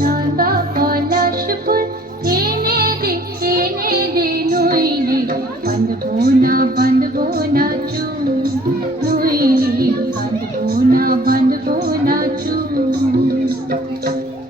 নাগা পলাশ ফুল এনে দে নইলে বাঁধবো না চুল, নইলে বাঁধবো না চুল।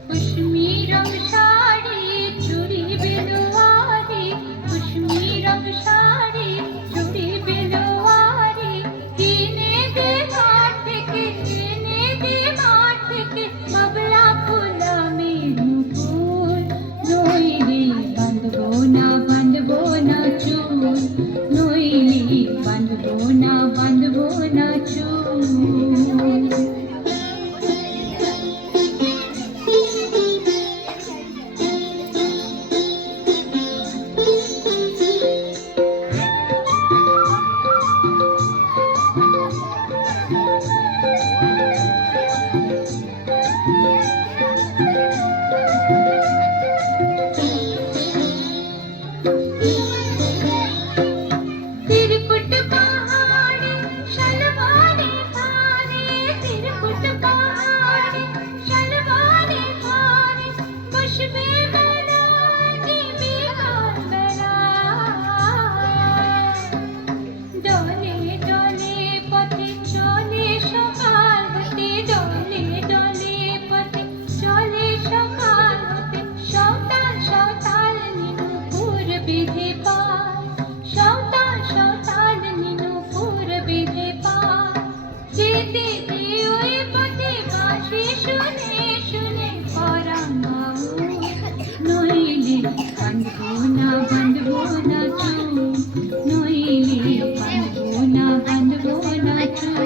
কুশমি রং শাড়ি চুড়ি বেলোয়ারি, কুশমি রং শাড়ি চুড়ি বেলোয়ারি কিনে দে মাঠ থেকে, এনে দে মাঠ থেকে বাবলা ফুল মেরু ফুল, নইলে বাঁধবো না চুল, নইলে বাঁধবো না চুল। तिरकुट पहाड़ी शलवारे भारे, तिरकुट पहाड़ी शलवारे भारे खुशबू बनानी बेगान डोले डोले पथे चले सकाल होते, डोले डोले पथे चले सकाल होते सौताल नीनुपुर बेधे पार, সৌতাল নীনুপুর বেঁধে পা। যেতে ওই পথে বাঁশি শুনে শুনে পরাণ বাউল, নইলে বাঁধবো না চুল, নইলে বাঁধবো না চুল।